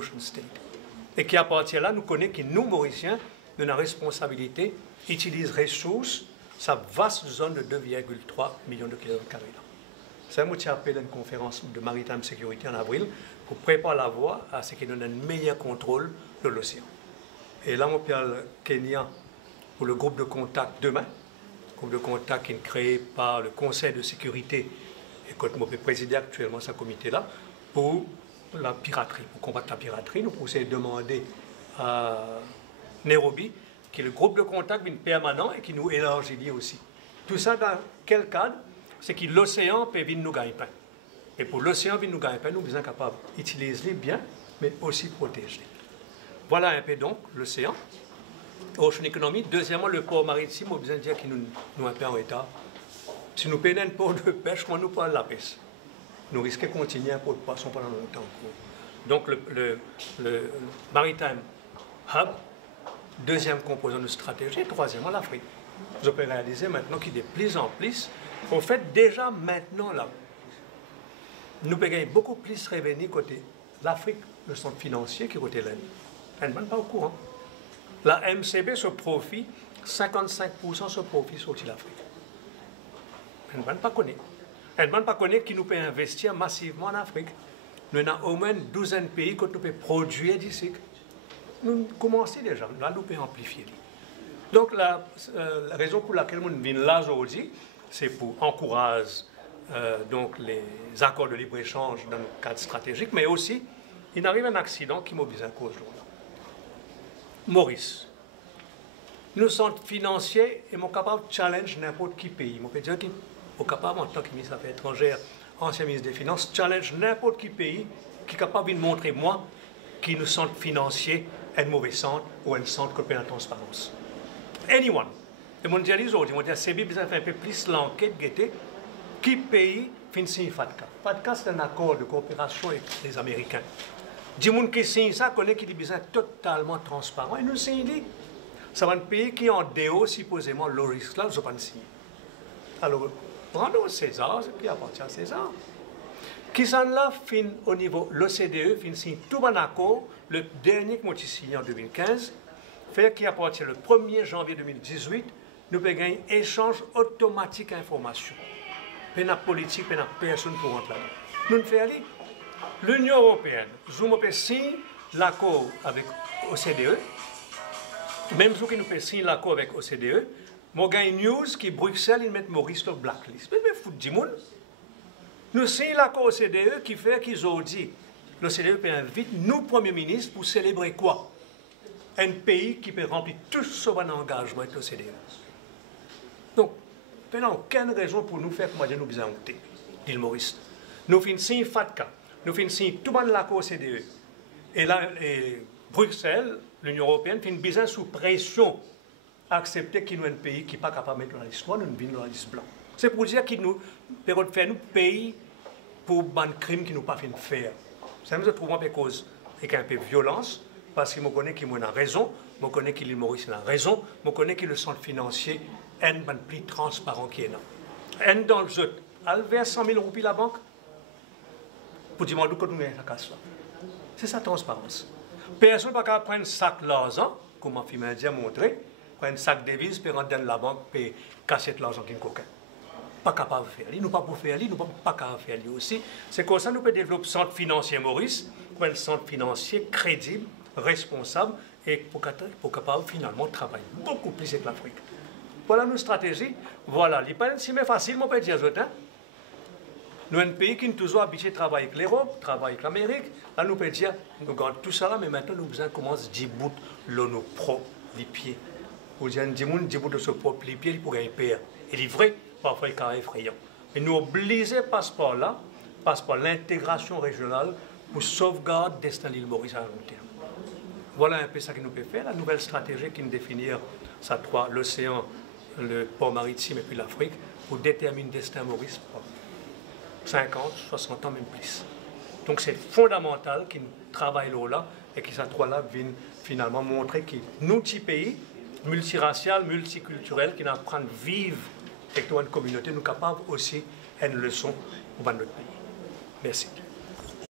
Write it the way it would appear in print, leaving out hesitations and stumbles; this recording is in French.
ocean state. Et qui appartient là, nous connaissons que nous, Mauriciens, nous avons la responsabilité d'utiliser les ressources, sa vaste zone de 2,3 millions de kilomètres carrés. C'est moi qui appelle une conférence de maritime sécurité en avril pour préparer la voie à ce qu'il y ait un meilleur contrôle de l'océan. Et là, on parle Kenya pour le groupe de contact demain, groupe de contact qui est créé par le Conseil de sécurité et que je préside actuellement ce comité-là pour la piraterie, pour combattre la piraterie. Nous pouvons demander à Nairobi qui est le groupe de contact permanent et qui nous élargit aussi. Tout ça dans quel cadre? C'est que l'océan peut venir nous gagner. Et pour l'océan venir nous gagner, nous sommes capables d'utiliser bien, mais aussi protéger. Voilà un peu donc l'océan, ocean economy. Deuxièmement, le port maritime, on a besoin de dire qu'il nous un peu en état. Si nous payons un port de pêche, on nous parle de la pêche. Nous risquons de continuer un port de poisson pendant longtemps. Donc le maritime hub, deuxième composant de stratégie, et troisièmement l'Afrique. Vous pouvez réaliser maintenant qu'il est de plus en plus, en fait déjà maintenant là, nous payons beaucoup plus de revenus côté l'Afrique, le centre financier, que côté l'Inde. Elle n'est pas au courant. La MCB se profite, 55% se profite sur l'Afrique. Elle ne pas connaître. Elle ne pas connaître qui nous peut investir massivement en Afrique. Nous avons au moins une douzaine de pays que nous pouvons produire d'ici. Nous commençons déjà, là nous pouvons amplifier. Donc la raison pour laquelle nous venons là aujourd'hui, c'est pour encourager donc les accords de libre-échange dans le cadre stratégique, mais aussi, il arrive un accident qui mobilise un cause. Maurice, nous sommes financiers et nous sommes capables de challenge n'importe qui pays. Je peux dire qu'ils sont capables, en tant que ministre des Affaires étrangères, ancien ministre des Finances, challenge n'importe qui pays qui est capable de montrer, moi, qui nous sommes financiers, un mauvais centre ou un centre qui a la transparence. Anyone. Et je dis les autres, je dis, c'est bien faire un peu plus l'enquête, qui pays finit FATCA. FATCA, c'est un accord de coopération avec les Américains. Les gens qui signent ça connaissent qu'il est besoin totalement transparent. Et nous signons. C'est un pays qui est en déo, supposément, le risque là, nous ne pas signer. Alors, rendons César, ce qui appartient à César. Qui s'en là, fin au niveau l'OCDE, fin signe tout un accord, le dernier que moi j'ai signé en 2015, fait qui appartient le 1er janvier 2018, nous pouvons gagner échange automatique d'informations. Pas de politique, pas de personne pour rentrer là. Nous ne faisons aller. L'Union européenne, nous peut signer l'accord avec l'OCDE, même si nous pouvons signer l'accord avec l'OCDE, nous avons une news qui Bruxelles, ils mettent Maurice sur blacklist. Mais fout du monde. Nous signons l'accord OCDE qui fait qu'ils ont dit, l'OCDE peut inviter nous, Premier ministre, pour célébrer quoi? Un pays qui peut remplir tout son engagement avec l'OCDE. Donc, il n'y a aucune raison pour nous faire comme nous besoin de dit Maurice. Nous finissons FATCA, nous finissons tout le monde l'accord OCDE. Et là, Bruxelles, l'Union européenne, fait une besoin sous pression accepter qu'il y a un pays qui n'est pas capable de mettre dans la liste noire, nous venons dans la liste blanche. C'est pour dire qu'il nous fait nous payer pour des crimes qui nous pas fait faire. Ça nous trouve un peu cause avec un peu de violence, parce que je connais qu'il a raison, je connais qu'il Maurice a raison, je connais qu'il le centre financier est un plus transparent qui est là. Un dans le jeu, elle verse 100 000 roupies la banque pour dire que nous avons la casse là. C'est sa transparence. Personne ne peut pas prendre un sac l'argent, comme ma fille m'a dit à montrer, prendre un sac de devises, puis rentrer dans la banque, puis casser l'argent qui est coquin. Pas capable de faire. Nous pas pour faire, nous pas capable de faire aussi. C'est comme ça que nous pouvons développer un centre financier Maurice, un centre financier crédible, responsable, et pour capable finalement travailler beaucoup plus avec l'Afrique. Voilà nos stratégies. Voilà. Il n'est pas si facile, on peut dire. Nous sommes un pays qui est toujours habitué à travailler avec l'Europe, travailler avec l'Amérique. Là, nous pouvons dire, nous gardons tout ça là, mais maintenant, nous besoin commencer à débouter nos propres pieds. Vous dire, nous débouter de ce propre pied pour gagner payer. Il est vrai, parfois, il est effrayant. Mais nous obligons passeport-là, passeport l'intégration régionale pour sauvegarder le destin de l'île Maurice à long terme. Voilà un peu ça que nous pouvons faire. La nouvelle stratégie qui nous définit ça trois, l'océan, le port maritime et puis l'Afrique, pour déterminer le destin Maurice pour 50, 60 ans, même plus. Donc c'est fondamental qu'ils travaillent là et que ces trois-là viennent finalement montrer que nous, petits pays, multiracial, multiculturel, qui apprennent à vivre avec une communauté, nous sommes capables aussi d'une leçon pour notre pays. Merci.